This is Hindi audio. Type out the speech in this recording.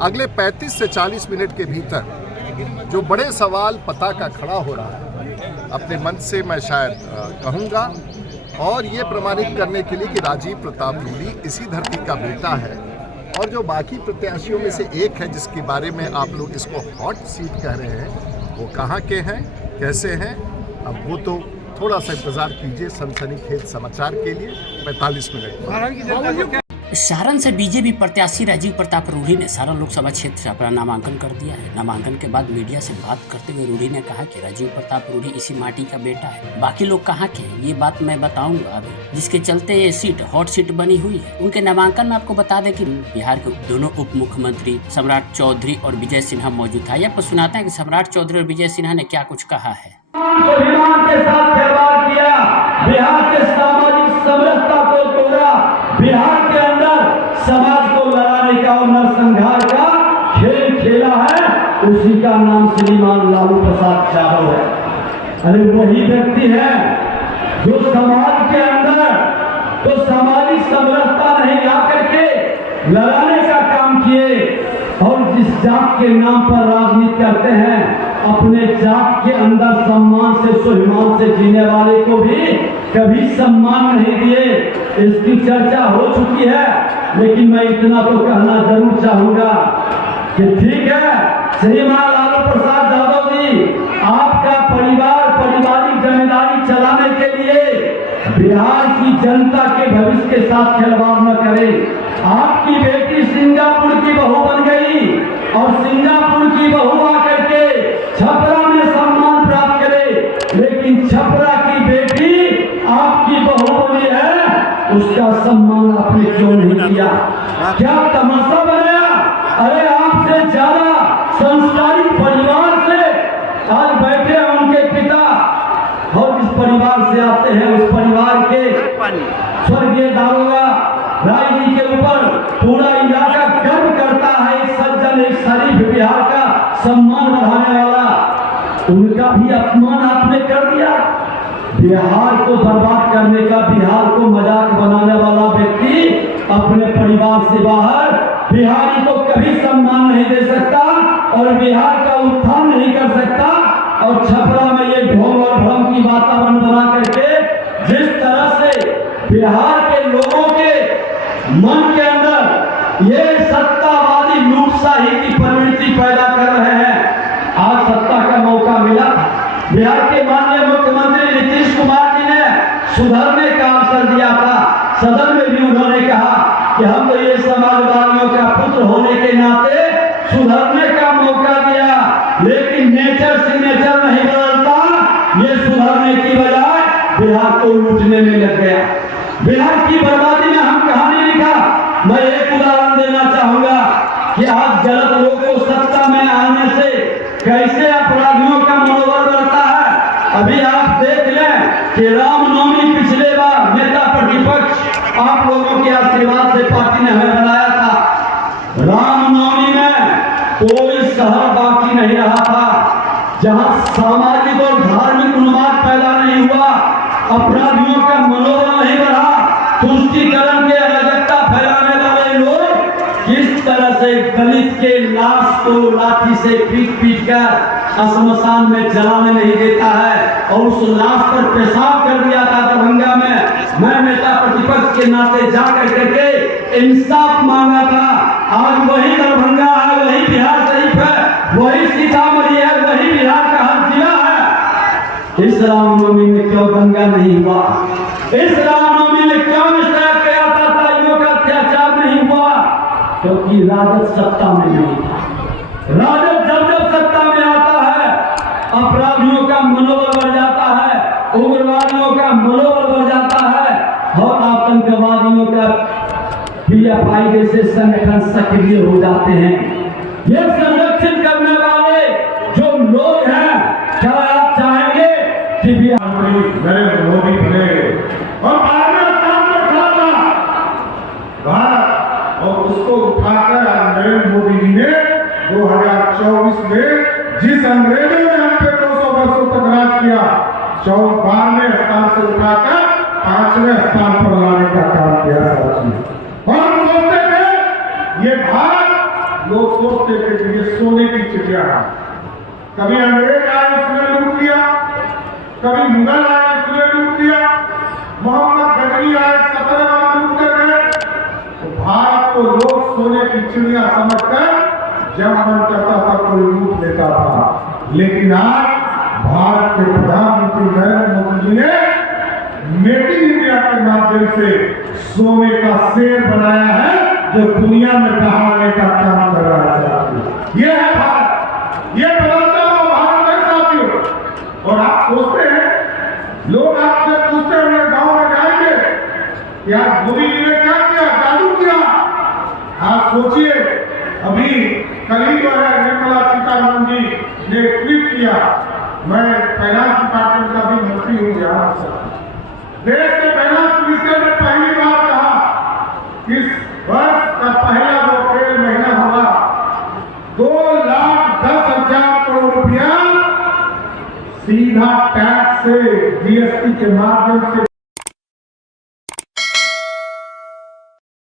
अगले 35 से 40 मिनट के भीतर जो बड़े सवाल पता का खड़ा हो रहा है, अपने मन से मैं शायद कहूँगा, और ये प्रमाणित करने के लिए कि राजीव प्रताप रूडी इसी धरती का बेटा है, और जो बाकी प्रत्याशियों में से एक है जिसके बारे में आप लोग इसको हॉट सीट कह रहे हैं, वो कहाँ के हैं, कैसे हैं, अब वो तो थोड़ा सा इंतजार कीजिए सनसनीखेज समाचार के लिए 45 मिनट। सारण से बीजेपी प्रत्याशी राजीव प्रताप रूडी ने सारण लोकसभा क्षेत्र से अपना नामांकन कर दिया है। नामांकन के बाद मीडिया से बात करते हुए रूडी ने कहा कि राजीव प्रताप रूडी इसी माटी का बेटा है, बाकी लोग कहाँ के हैं ये बात मैं बताऊंगा अभी, जिसके चलते ये सीट हॉट सीट बनी हुई है। उनके नामांकन में आपको बता दें कि बिहार के दोनों उप मुख्यमंत्री सम्राट चौधरी और विजय सिन्हा मौजूद था। आपको सुनाते हैं कि सम्राट चौधरी और विजय सिन्हा ने क्या कुछ कहा है। स्वाभिमान के साथ खिलवाड़ किया, बिहार के सामाजिक समरसता को तोड़ा, बिहार के अंदर समाज को लड़ाने का और नरसंहार का खेल खेला है, उसी का नाम श्रीमान लालू प्रसाद यादव है। अरे वही व्यक्ति है जो समाज के अंदर तो सामाजिक समरसता नहीं ला करके लड़ाने का काम किए, और जिस जात के नाम पर राजनीति करते हैं, अपने जात के अंदर सम्मान से स्वाभिमान से जीने वाले को भी कभी सम्मान नहीं दिए। इसकी चर्चा हो चुकी है, लेकिन मैं इतना तो कहना जरूर चाहूंगा कि ठीक है श्रीमान लालू प्रसाद यादव जी, आपका परिवार पारिवारिक जिम्मेदारी चलाने के लिए बिहार की जनता के भविष्य के साथ खिलवाड़ न करे। आपकी बेटी सिंगापुर की बहू बन गई, और सिंगापुर की बहू आकर के छपरा में सम्मान प्राप्त करे, लेकिन छपरा की बेटी आपकी बहू बनी है, उसका सम्मान आपने क्यों नहीं किया? क्या तमाशा बनाया? अरे आपसे ज्यादा संस्कारित परिवार से आज बैठे हैं उनके पिता, और जिस परिवार से आते हैं उस परिवार के स्वर्गीय दारोगा राय जी के ऊपर पूरा इलाका गर्व करता है। एक सज्जन, एक शरीफ बिहार का सम्मान बढ़ाने वाला, उनका भी अपमान आपने कर दिया। बिहार को बर्बाद करने का, बिहार को मजाक बनाने वाला व्यक्ति अपने परिवार से बाहर बिहारी को कभी सम्मान नहीं दे सकता और बिहार का उत्थान नहीं कर सकता। और छपरा में ये ढोंग और भ्रम की वातावरण बना करके जिस तरह से बिहार के लोगों के मन के अंदर ये सत्तावादी लूटशाही की प्रवृत्ति पैदा कर रहे हैं। आज सत्ता का मौका मिला, बिहार के माननीय मुख्यमंत्री नीतीश कुमार जी ने सुधरने का अवसर दिया था। सदन में भी उन्होंने कहा कि हम तो ये समाजवादियों का पुत्र होने के नाते सुधरने का मौका दिया, लेकिन नेचर सिग्नेचर नहीं बदलता। ये सुधरने की बजाय बिहार को लूटने में लग गया। बिहार की बर्बादी में हम कहानी लिखा। मैं एक उदाहरण देना चाहूंगा कि आज गलत लोग को सत्ता में आने से कैसे अपराधियों का मनोबल बढ़ता है। अभी आप देख लें कि रामनवमी पिछले बार नेता प्रतिपक्ष आप लोगों के आशीर्वाद से पार्टी ने हमें बनाया था। रामनवमी में कोई शहर बाकी नहीं रहा था जहां सामाजिक और धार्मिक उन्माद पैदा नहीं हुआ, अपराधियों का मनोबल नहीं बढ़ा। तुष्टीकरण के अराजकता फैलाने वाले लोग किस तरह से दलित के लाश को लाठी से पीट कर श्मशान में जलाने नहीं देता है, और उस लाश पर पेशाब कर दिया था दरभंगा में। मैं नेता प्रतिपक्ष के नाते जाकर करके इंसाफ मांगा था। आज वही दरभंगा है, वही बिहार शरीफ है, वही सीतामढ़ी है, वही बिहार का हर जिला है। इस रामनवमी में क्यों दंगा नहीं हुआ? इस रामनवमी में क्यों इस तरह के आतंकवादियों का अत्याचार नहीं हुआ? क्योंकि राजद सत्ता में नहीं था। राजद जब जब सत्ता में आता है, अपराधियों का मनोबल बढ़ जाता है, उग्रवादियों का मनोबल बढ़ जाता है, और आतंकवादियों का PFI जैसे संगठन सक्रिय हो जाते हैं। ये संरक्षित करने वाले जो लोग हैं, क्या आप चाहेंगे कि नरेंद्र मोदी बने और भारत, और उसको उठाकर नरेंद्र मोदी जी ने 2024 में जिस अंग्रेजों ने हम पे 200 वर्षों तक राज किया, 12वें स्थान से उठाकर 5वें स्थान पर लाने का काम किया। और हम सोचते थे ये भारत लोग सोचते थे कि ये सोने की चिड़िया है। कभी अंग्रेज आए उसने लूट लिया, कभी मुगल आए उसने लूट लिया, मोहम्मद गजनी आए 17 बार लूट कर गए। तो भारत को लोग सोने की चिड़िया समझकर जब मन करता था कोई लूट लेता था। लेकिन आज भारत के प्रधानमंत्री नरेंद्र मोदी जी ने मेक इन इंडिया के माध्यम से सोने का शेर बनाया है, जो दुनिया में कहाने का काम कर रहा है। ये है भारत, ये बदलता हुआ भारत है साथियों। और आप सोचते हैं, लोग आपसे पूछते हैं अपने गांव में जाएंगे कि आज मोदी जी ने क्या किया, जादू किया। आप सोचिए, अभी कल ही जो है निर्मला सीतारमण जी ने ट्वीट किया, मैं फाइनेंस डिपार्टमेंट का भी मंत्री हूँ यहाँ से। देश के फाइनेंस मिनिस्टर ने पहली बार कहा कि इस वर्ष का पहला जो अप्रैल महीना होगा 2,10,000 करोड़ रुपया सीधा टैक्स से, जीएसटी के माध्यम से